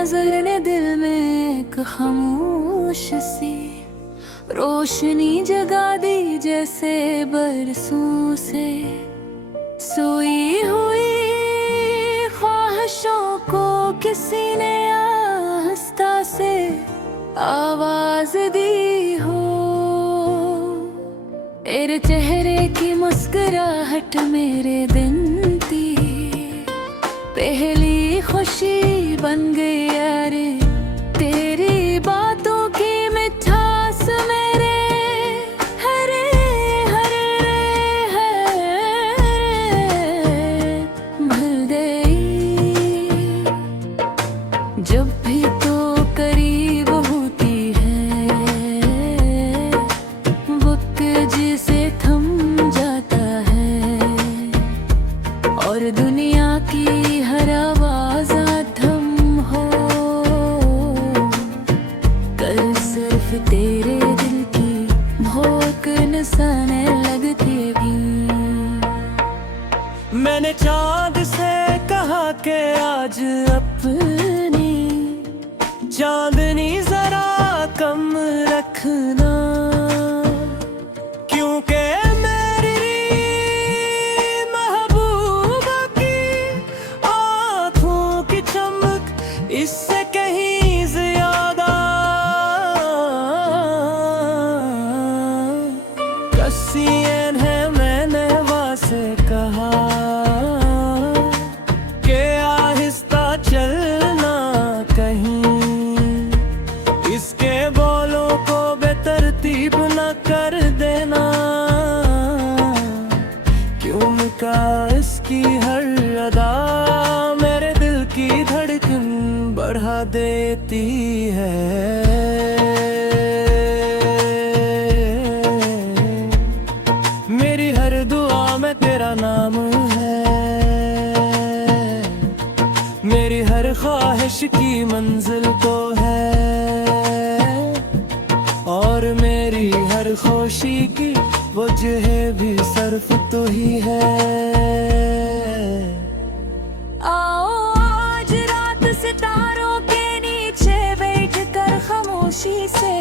नजर ने दिल में एक खामोश सी रोशनी जगा दी, जैसे बरसों से सोई हुई ख्वाहिशों को किसी ने आहिस्ता से आवाज दी हो। तेरे चेहरे की मुस्कुराहट मेरे दिन की पहली खुशी बन गई। अरे तेरी बातों की मिठास मेरे हरे हरे भर गई। जब भी तो करीब होती है वक्त जिसे थम जाता है, और दुनिया की हर आवाज थम हो। कल सिर्फ तेरे दिल की भौंकन सुनने लगती भी। मैंने चांद से कहा कि आज अपनी चांदनी जरा कम रखना, क्योंकि मेरी महबूबा की आँखों की चमक इससे कहीं ज्यादा। कसीन है मैंने वासे कहा कि आहिस्ता चलना कहीं, इसके बोलों को बेतरतीब न कर देना, क्योंकि इसकी हर अदा मेरे दिल की धड़कन बढ़ा देती है। मेरी हर दुआ में तेरा नाम है, मेरी हर ख्वाहिश की मंजिल तो है, और मेरी हर खुशी की वजह भी सिर्फ तू ही है। आओ आज रात सितारों के नीचे बैठ कर खामोशी से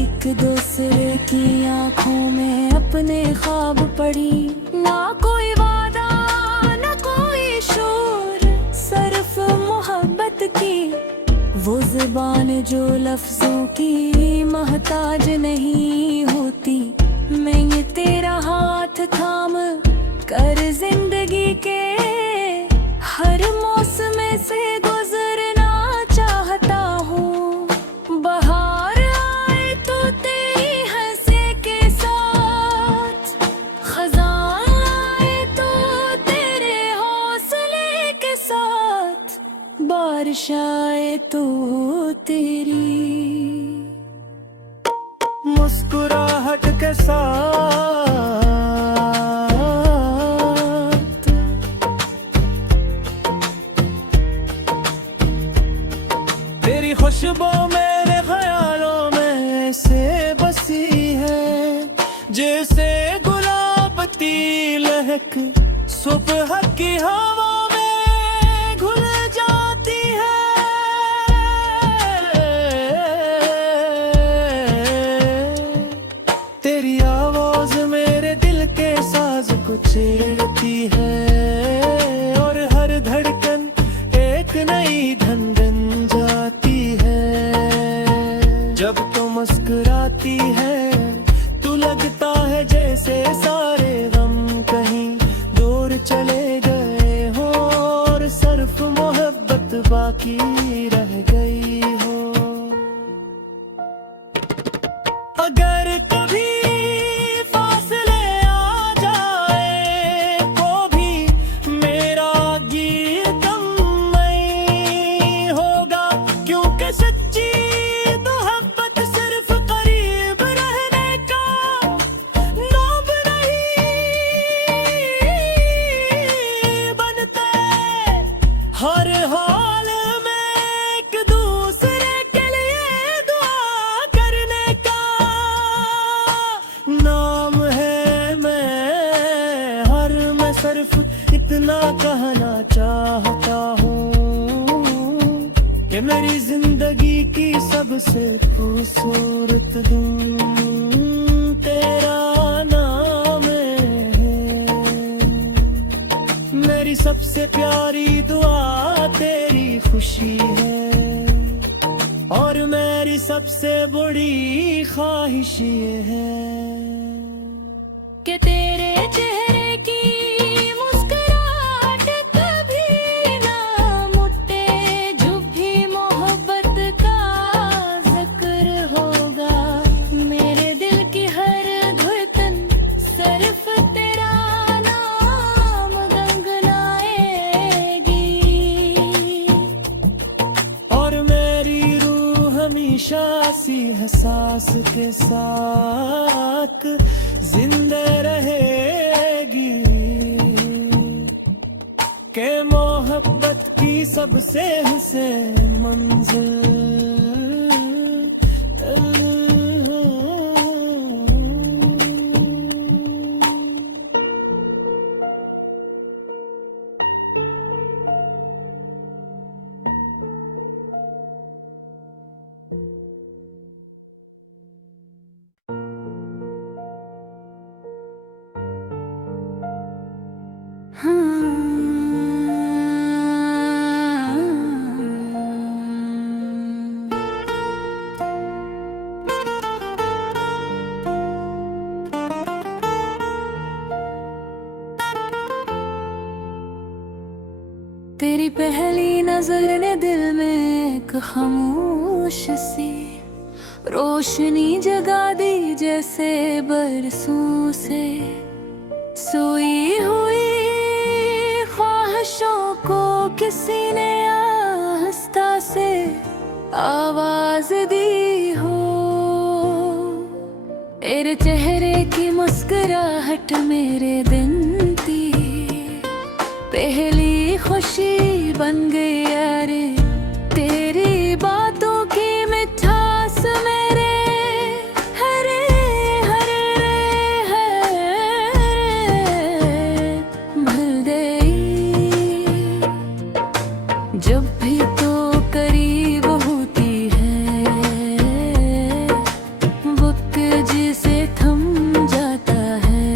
एक दूसरे की आंखों में अपने ख्वाब पढ़ी। ना कोई वादा ना कोई शोर, सिर्फ मोहब्बत की वो जुबान जो लफ्जों की मोहताज नहीं होती। मैं ये तेरा हाथ थाम कर जिंदगी के हर मौसम से गुजरना चाहता हूँ। बहार आए तो तेरी हंसी के साथ, खज़ां आए तो तेरे हौसले के साथ, बारिश आए तो तेरी मुस्कुराहट के साथ। तेरी खुशबू मेरे ख्यालों में ऐसे बसी है, जैसे गुलाबती लहक सुबह की हवा में घुल जाती है। तेरी आवाज मेरे दिल के साज को छेड़ती है, और हर धड़कन एक नई धन बन जाती है। जब तू मुस्कुराती है तू लगता है जैसे सारे गम कहीं दूर चले गए हो, और सिर्फ मोहब्बत बाकी रह गई हो। अगर कभी फासले आ जाए तो भी मेरा गीत कम नहीं होगा, क्योंकि सच्ची मोहब्बत सिर्फ करीब रहने का नाम नहीं बनते। हर हाल में एक दूसरे के लिए दुआ करने का नाम है। मैं सिर्फ इतना कहना चाहता हूँ कि कि मेरी जिंदगी की सबसे खूबसूरत धुन तेरा नाम है। मेरी सबसे प्यारी दुआ तेरी खुशी है, और मेरी सबसे बड़ी ख्वाहिश ये है कि तेरे चेहरे की मुस्कुराहट कभी ना मुट्टे, जब भी मोहब्बत का जिक्र होगा मेरे दिल की हर धड़कन सिर्फ तेरा नाम गुनगुनाएगी। और मेरी रूह हमेशा सी एहसास के साथ जिंदे रहेगी के मोहब्बत की सबसे हुसैन मंजिल। तेरी पहली नजर ने दिल में एक खामोश सी रोशनी जगा दी, जैसे बरसों से सोई हुई ख्वाहिशों को किसी ने आहिस्ता से आवाज दी हो। तेरे चेहरे की मुस्कुराहट मेरे दिन की पहली खुशी बन गई यारे, तेरी बातों की मिठास मेरे हरे हरे भूल गई। जब भी तो करीब होती है वक्त जिसे थम जाता है,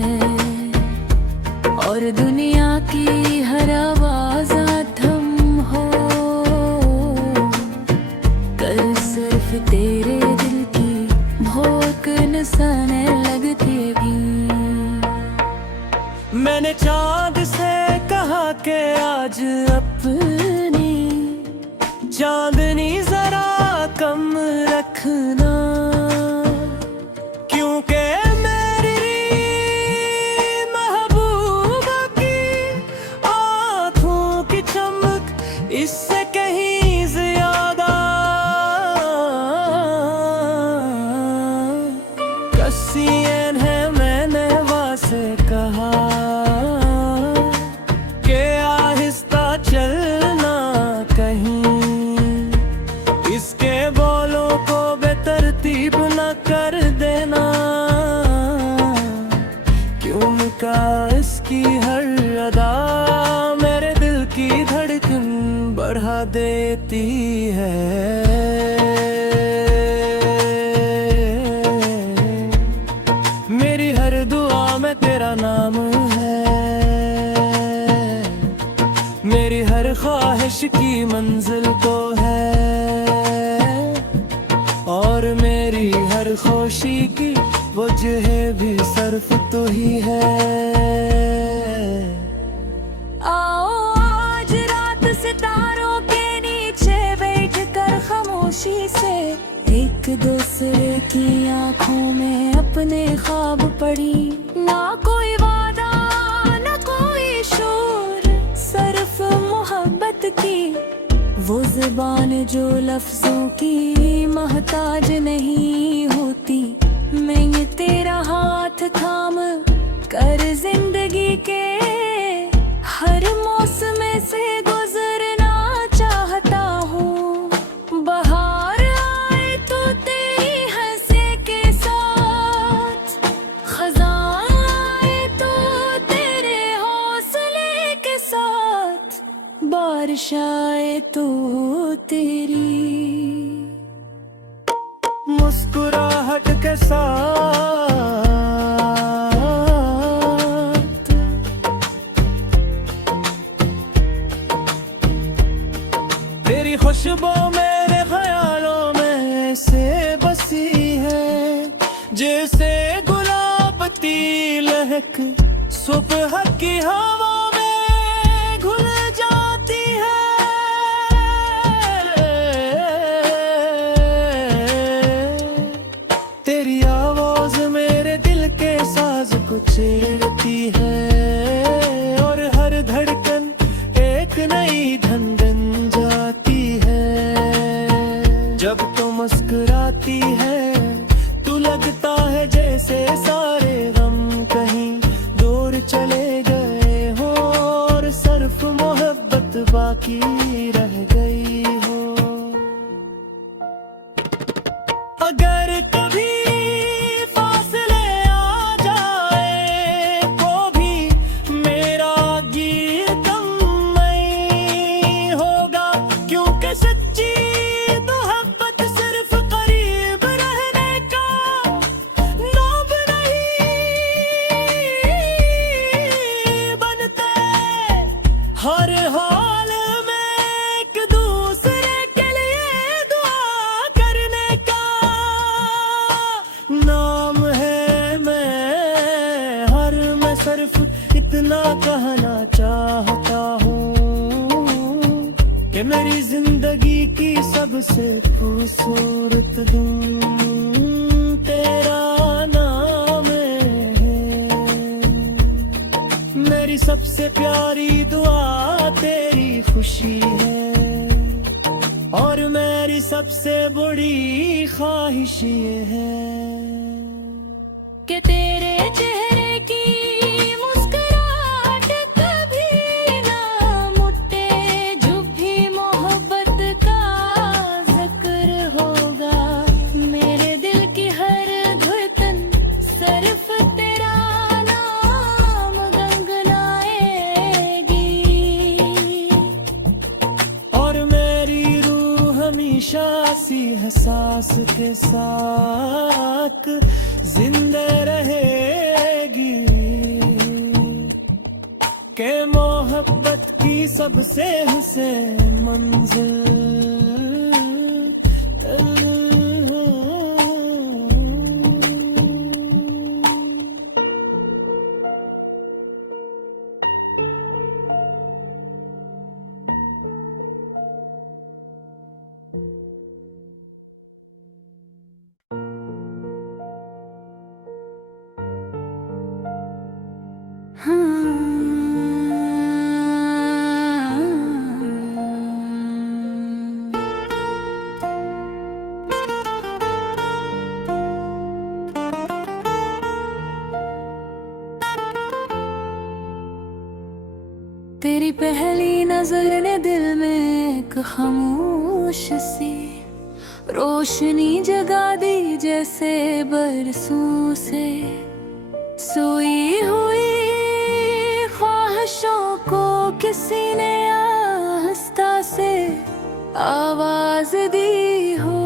और दुनिया की हर आवाज थम हो, कल सिर्फ तेरे दिल की भौंकन सुनने लगती भी। मैंने चांद से कहा कि आज अपनी चांदनी जरा कम रखना, क्योंकि इससे कहीं ज्यादा कसीन है। मैंने वासे कहा कि आहिस्ता चलना कहीं, इसके बोलों को बेतरतीब न कर देना, क्योंकि इसकी हर अदा मेरे दिल की धड़कन बढ़ा देती है। मेरी हर दुआ में तेरा नाम है, मेरी हर ख्वाहिश की मंजिल तो है, और मेरी हर खुशी की वजह भी सिर्फ तू ही है। सितारों के नीचे बैठकर खामोशी से एक दूसरे की आंखों में अपने ख्वाब पढ़ी, ना कोई वादा ना कोई शोर, सिर्फ मोहब्बत की वो जुबान जो लफ्जों की मोहताज नहीं होती। मैं ये तेरा हाथ थाम कर जिंदगी के हर मौसम से गुजरना चाहता हूँ। बहार आए तो तेरी हंसी के साथ, खज़ां आए तो तेरे हौसले के साथ, बारिश वर्षाए तो तेरी मुस्कुराहट के साथ तेरी खुशबू मेरे ख्यालों में ऐसे बसी है, जैसे गुलाब की लहक सुबह की हवा में घुल जाती है। तेरी आवाज मेरे दिल के साज को छेड़ती है, और हर धड़कन एक नई धन बन जाती है। जब तू मुस्कुराती है तू लगता है जैसे सारे गम कहीं दूर चले गए हो, और सिर्फ मोहब्बत बाकी रह गई हो। अगर कभी फासले आ जाए तो भी मेरा गीत गम नहीं होगा, क्योंकि सच्ची मोहब्बत सिर्फ करीब रहने का नाम नहीं बनते। हर हाल में एक दूसरे के लिए दुआ करने का नाम है। मैं सिर्फ इतना कहना चाहता हूँ कि मेरी जिंदगी की सबसे खूबसूरत धुन तेरा नाम है। मेरी सबसे प्यारी दुआ तेरी खुशी है, और मेरी सबसे बड़ी ख्वाहिश ये है कि तेरे चेहरे की मुस्कुराहट कभी ना मुटे, जो भी मोहब्बत का जिक्र होगा मेरे दिल की हर धड़कन सिर्फ तेरा नाम गुनगुनाएगी। और मेरी रूह हमेशा सी एहसास के साथ जिंदा रहेगी के मोहब्बत की सबसे हुसैन मंजिल। तेरी पहली नजर ने दिल में एक खामोश सी रोशनी जगा दी, जैसे बरसों से सोई हुई ख्वाहिशों को किसी ने आहिस्ता से आवाज दी हो।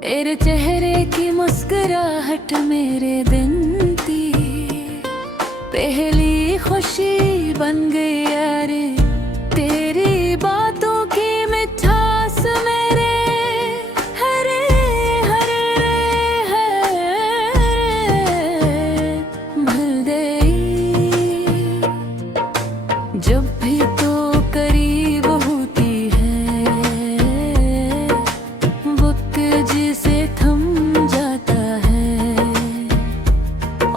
तेरे चेहरे की मुस्कुराहट मेरे दिन की पहली खुशी बन गई। यारे तेरी बातों की मिठास मेरे हरे हरे भूल गई। जब भी तो करीब होती है वक्त जिसे थम जाता है,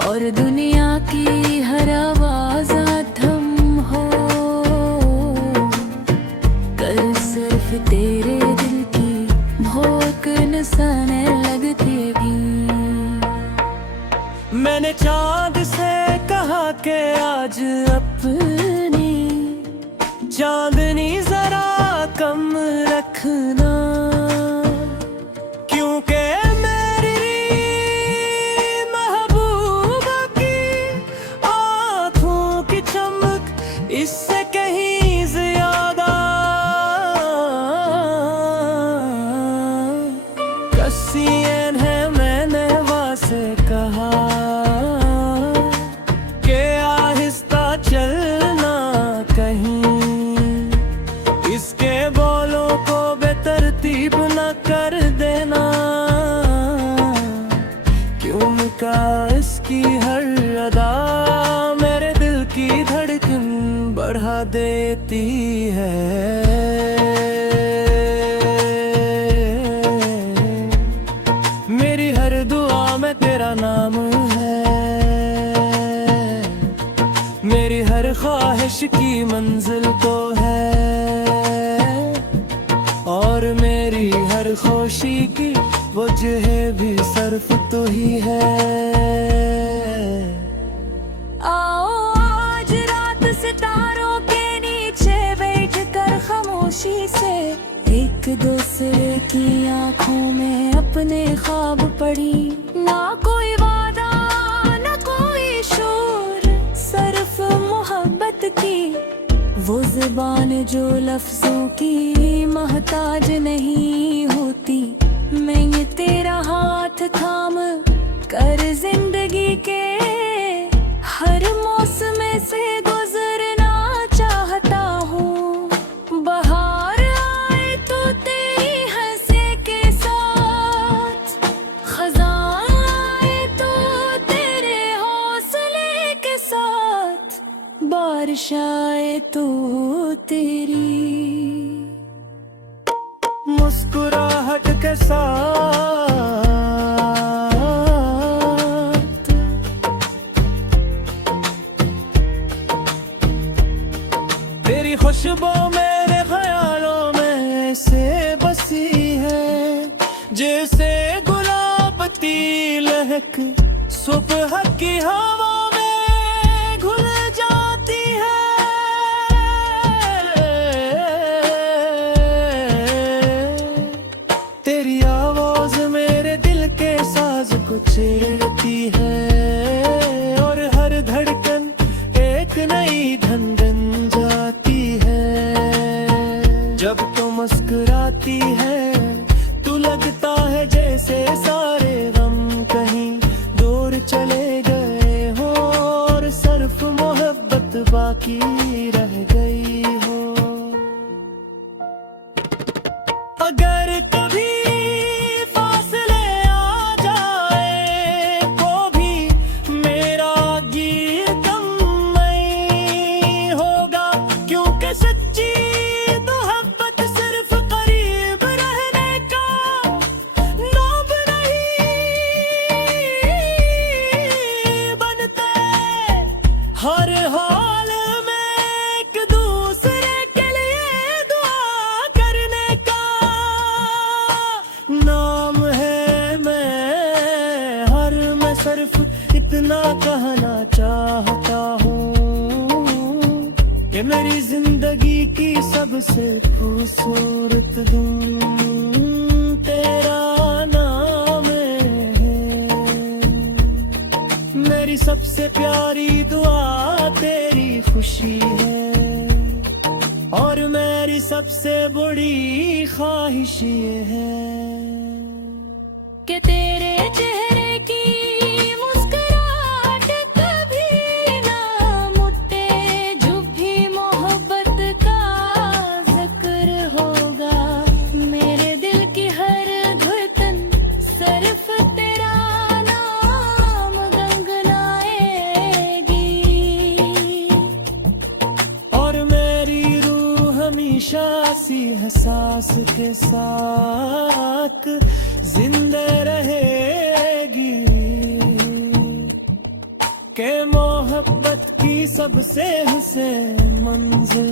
और दुनिया की हर आवाज थम हो कर सिर्फ तेरे दिल की भोक निशाने लगती भी। मैंने चांद से कहा कि आज अपनी चांदनी जरा कम रखना, क्योंकि मेरी महबूबा की आँखों की चमक इससे कहीं इसकी हर अदा मेरे दिल की धड़कन बढ़ा देती है। मेरी हर दुआ में तेरा नाम है, मेरी हर ख्वाहिश की मंजिल तो है, और मेरी हर खुशी की वजह भी सिर्फ तू ही है। आओ आज रात सितारों के नीचे बैठ कर खामोशी से एक दूसरे की आंखों में अपने ख्वाब पढ़ी। ना कोई वादा ना कोई शोर, सिर्फ मोहब्बत की वो ज़ुबान जो लफ्जों की मोहताज नहीं होती। मैं ये तेरा हाथ थाम कर जिंदगी के हर मौसम से गुजरना चाहता हूँ। बहार आए तो तेरी हंसी के साथ, खज़ां आए तो तेरे हौसले के साथ, बारिश आए तो तेरी मुस्कुराहट के साथ। तेरी खुशबू मेरे ख्यालों में ऐसे बसी है, जैसे गुलाबती लहक सुबह की हवा में घुल जाती है। तेरी आवाज मेरे दिल के साज को छेड़ती है, और हर धड़कन एक नई धड़कन जाती है। जब तू मुस्कुराती है तू लगता है जैसे सारे गम कहीं दूर चले गए हो, और सिर्फ मोहब्बत बाकी रह गई हो। अगर कभी फासले आ जाए तो भी मेरा गीत कम नहीं होगा, क्योंकि सच्ची मोहब्बत सिर्फ करीब रहने का नाम नहीं बनते। हर हाल में एक दूसरे के लिए दुआ करने का नाम है। मैं सिर्फ इतना कहना चाहता हूँ कि मेरी जिंदगी की सबसे खूबसूरत धूम तेरा नाम है। मेरी सबसे प्यारी दुआ तेरी खुशी है, और मेरी सबसे बड़ी ख्वाहिश ये है कि तेरे चेहरे की मुस्कुराहट कभी ना मुट्टे, जब भी मोहब्बत का जिक्र होगा मेरे दिल की हर धड़कन सिर्फ तेरा नाम गुनगुनाएगी। और मेरी रूह हमेशा सी एहसास के साथ जिंदा रहेगी के मोहब्बत की सबसे हुसैन मंजिल।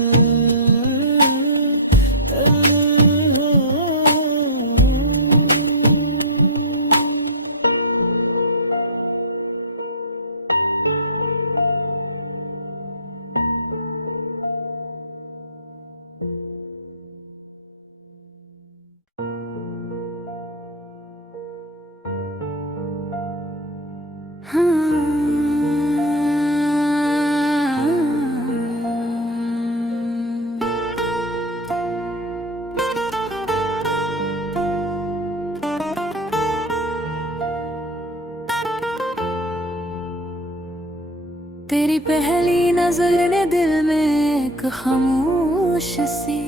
तेरी पहली नजर ने दिल में एक खामोश सी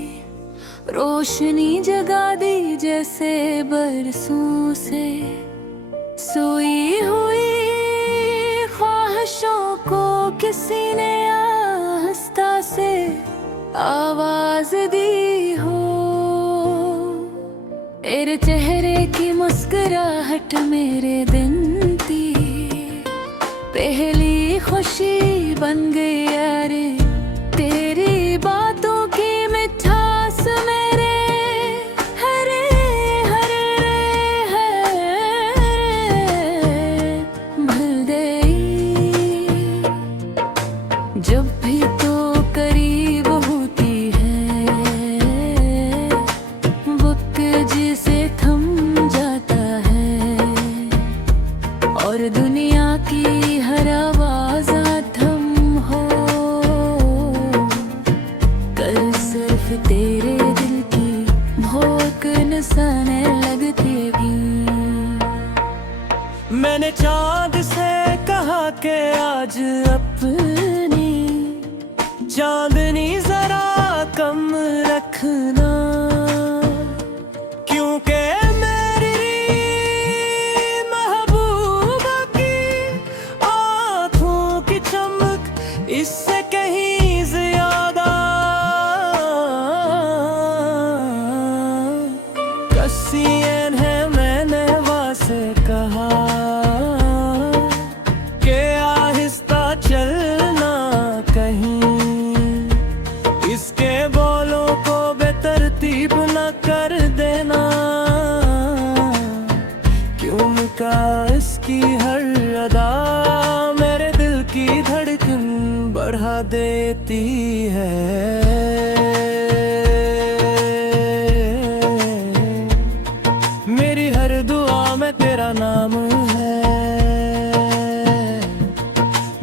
रोशनी जगा दी, जैसे बरसों से सोई हुई किसी ने आहिस्ता से आवाज दी हो। तेरे चेहरे की मुस्कुराहट मेरे दिन थी, पहली खुशी बन गई यारे तेरी बातों की मिठास मेरे हरे हरे भूल गई। जब भी तो करीब होती है वक्त जिसे थम जाता है, और दुनिया की हर आवाज थम हो कर सिर्फ तेरे दिल की भोक निशाने लगती भी। मैंने चांद से कहा कि आज अपनी चांदनी जरा कम रखना, क्योंकि मेरी महबूबा की आँखों की चमक इससे कहीं ज्यादा कसीन है। मैंने वासे कहा कि आहिस्ता चलना कहीं, इसके बोलों को बेतरतीब न कर देना, क्योंकि इसकी हर अदा मेरे दिल की धड़कन बढ़ा देती है। मेरी हर दुआ में तेरा नाम है,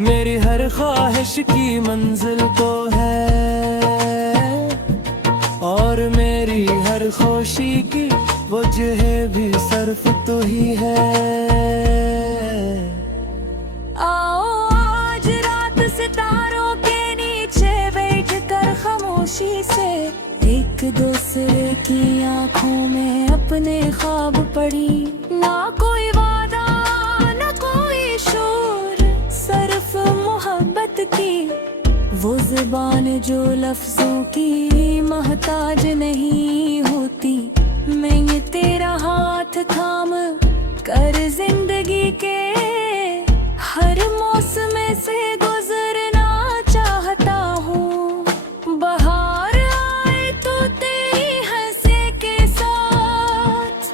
मेरी हर ख्वाहिश की मंजिल तो है, और मेरी हर खुशी की वजह भी सिर्फ तू ही है। आओ आज रात सितारों के नीचे बैठ कर खामोशी से एक दूसरे की आंखों में अपने ख्वाब पढ़ी। ना कोई वादा ना कोई शोर, सिर्फ मोहब्बत की वो जुबान जो लफ्जों की मोहताज नहीं होती। मैं ये तेरा हाथ थाम कर जिंदगी के हर मौसम से गुजरना चाहता हूँ। बहार आए तो तेरी हंसी के साथ,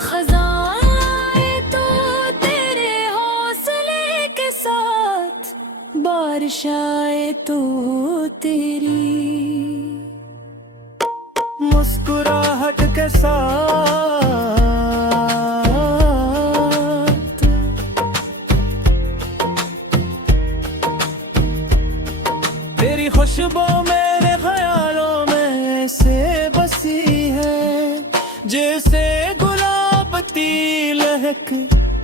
खज़ां आए तो तेरे हौसले के साथ, बारिश आए तो तेरी मुस्कुराहट के साथ। तेरी खुशबू मेरे ख्यालों में ऐसे बसी है, जैसे गुलाब ती लहक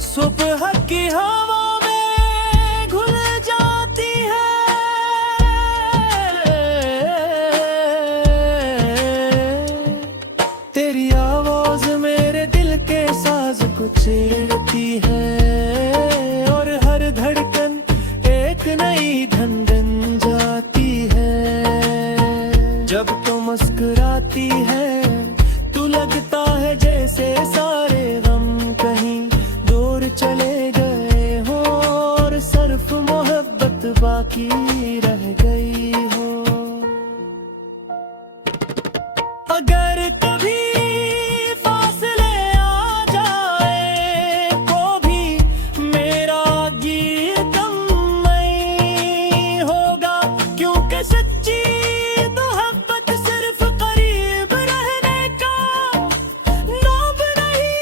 सुबह की हवा में घुल जाती है। तेरी आवाज मेरे दिल के साज को छेड़ती है, और हर धड़कन एक नई धड़कन जाती है। जब तू मुस्कुराती है तू लगता है जैसे सारे गम कहीं दूर चले गए हो, और सिर्फ मोहब्बत बाकी रह गई हो। अगर कभी फासले आ जाए को भी मेरा गीत नहीं होगा, क्योंकि सच्ची मोहब्बत सिर्फ करीब रहने का नाम नहीं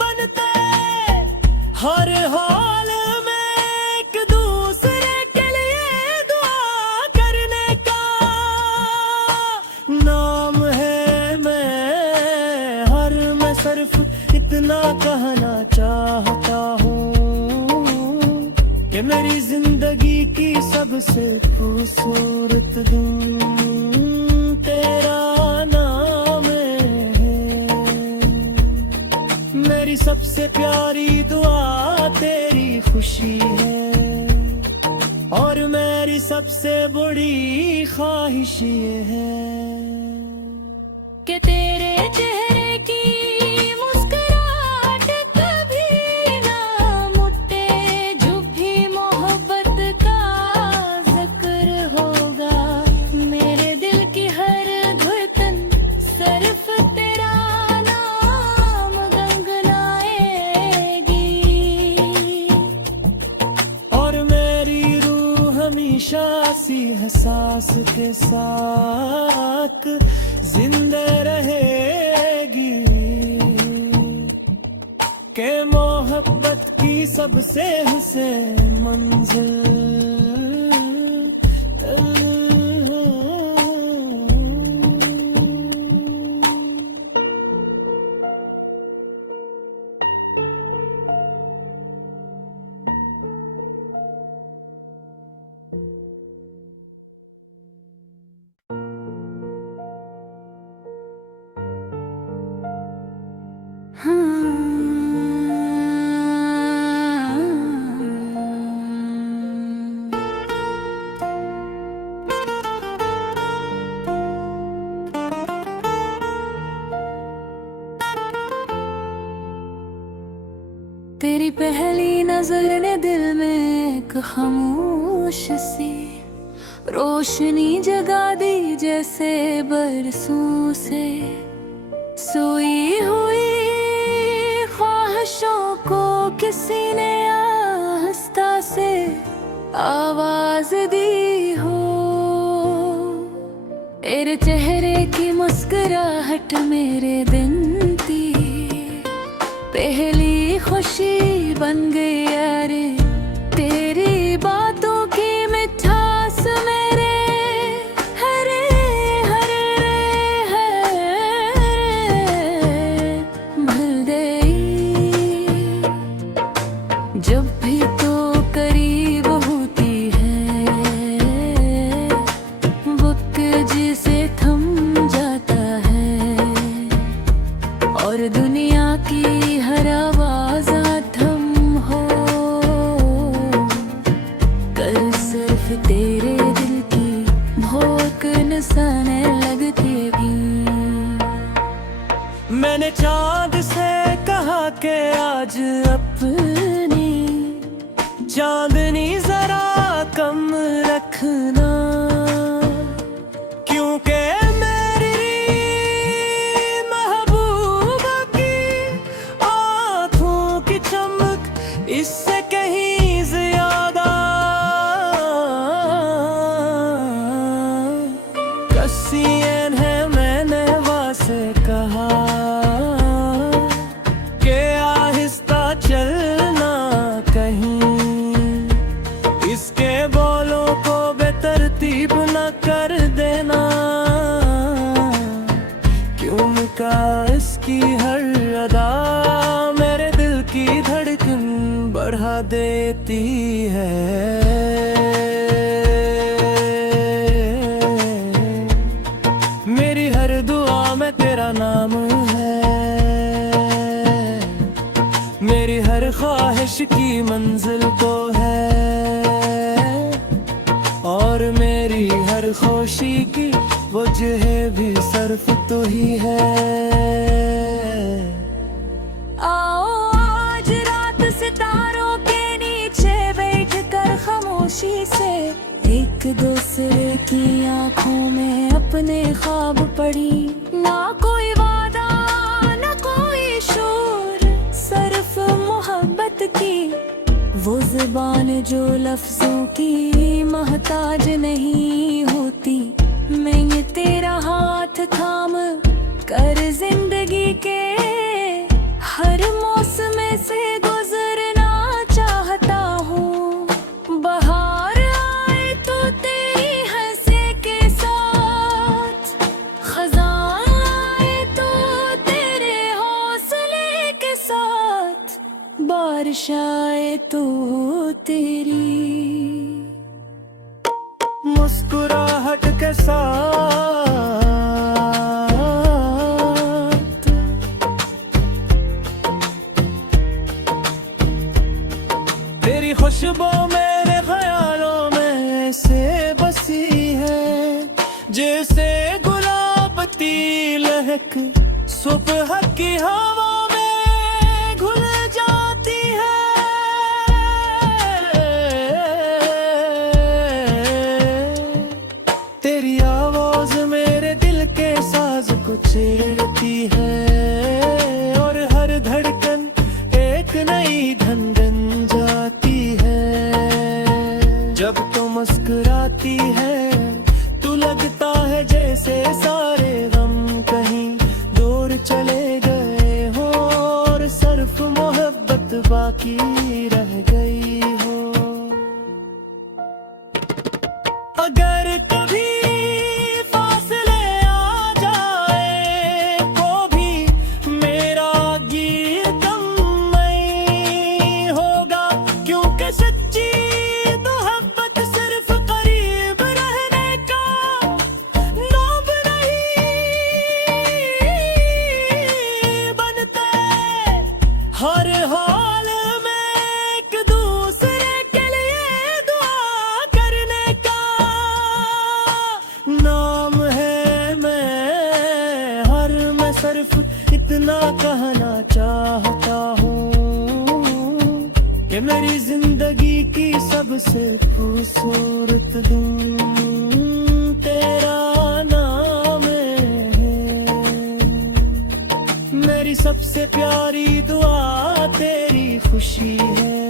बनते। हर हाल में एक दूसरे के लिए दुआ करने का नाम है। मैं सिर्फ इतना कहना चाहता हूँ कि मेरी जिंदगी की सबसे खूबसूरत दिन तेरा नाम है। मेरी सबसे प्यारी दुआ तेरी खुशी खुशी है, और मेरी सबसे बड़ी ख्वाहिश ये है कि तेरे चेहरे की मुस्कुराहट कभी ना मुट्टे, जब भी मोहब्बत का जिक्र होगा मेरे दिल की हर धड़कन सिर्फ तेरा नाम गुनगुनाएगी, और मेरी रूह हमेशा सी एहसास के साथ जिंदा रहेगी के मोहब्बत की सबसे हुसैन मंजिल। तेरी पहली नजर ने दिल में एक खामोश सी रोशनी जगा दी, जैसे बरसों से सोई हुई ख्वाहिशों को किसी ने आहिस्ता से आवाज दी हो। तेरे चेहरे की मुस्कुराहट मेरे दिन की पहली खुशी बन गई, अरे तेरी बातों की मिठास मेरे हरे हरे भर गई। जब भी तो करीब होती है वक्त जिसे थम जाता है, और दुनिया की हर आवाज थम हो कर सिर्फ तेरे दिल की धड़कन सुनने लगती भी। मैंने चांद से कहा कि आज अपनी चांदनी जरा कम रखना, क्योंकि मेरी महबूबा की आँखों की चमक इससे कहीं ज्यादा कसीन है। मैंने वासे कहा कि आहिस्ता चलना कहीं, इसके बोलों को बेतरतीब न कर देना, क्योंकि इसकी हर अदा मेरे दिल की धड़कन बढ़ा देती है। मेरी हर दुआ में तेरा नाम है, मेरी हर ख्वाहिश की मंजिल तो है, और मेरी हर खुशी की वजह भी सिर्फ तो ही है। आओ आज रात सितारों के नीचे बैठ कर खामोशी से एक दूसरे की आंखों में अपने ख्वाब पढ़ी, ना कोई वादा ना कोई शोर, सिर्फ मोहब्बत की वो जुबान जो लफ्जों की मोहताज नहीं होती। मैं ये तेरा हाथ थाम कर जिंदगी के हर मौसम से गुजरना चाहता हूँ। बहार आए तो तेरी हंसी के साथ, खज़ां आए तो तेरे हौसले के साथ, बारिश आए तो तेरी मुस्कुराहट के साथ। तेरी तेरी खुशबू मेरे ख्यालों में ऐसे बसी है, जैसे गुलाब की लहक सुबह की हवा में घुल जाती है। तेरी आवाज मेरे दिल के साज को छेड़ती है, और हर धड़कन एक नई धन बन जाती है। जब तो मुस्कुराती है तू लगता है जैसे सारे गम कहीं दूर चले गए हो, और सिर्फ मोहब्बत बाकी रह गई हो। अगर कभी फासले आ जाए तो भी मेरा गीत गम नहीं होगा, क्योंकि सच्ची मोहब्बत सिर्फ करीब रहने का नाम नहीं बनते। हर हाल में एक दूसरे के लिए दुआ करने का नाम है। मैं सिर्फ इतना कहना चाहता हूँ कि मेरी जिंदगी की सबसे खूबसूरत धूम तेरा नाम है। मेरी सबसे प्यारी दुआ तेरी खुशी है,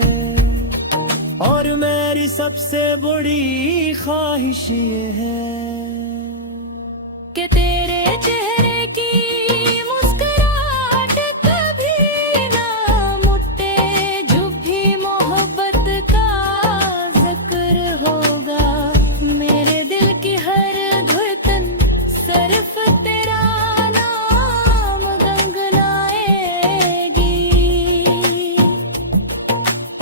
और मेरी सबसे बड़ी ख्वाहिश ये है कि तेरे चेहरे की मुस्कुराहट कभी ना मुट्टे, जब भी मोहब्बत का जिक्र होगा मेरे दिल की हर धड़कन सिर्फ तेरा नाम गुनगुनाएगी।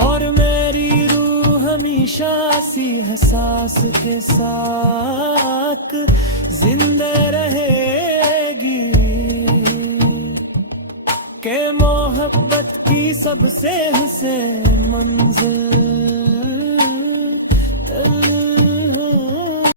और मेरी रूह हमेशा सी एहसास के साथ जिंदा रहेगी कि मोहब्बत की सबसे हसीन मंजिल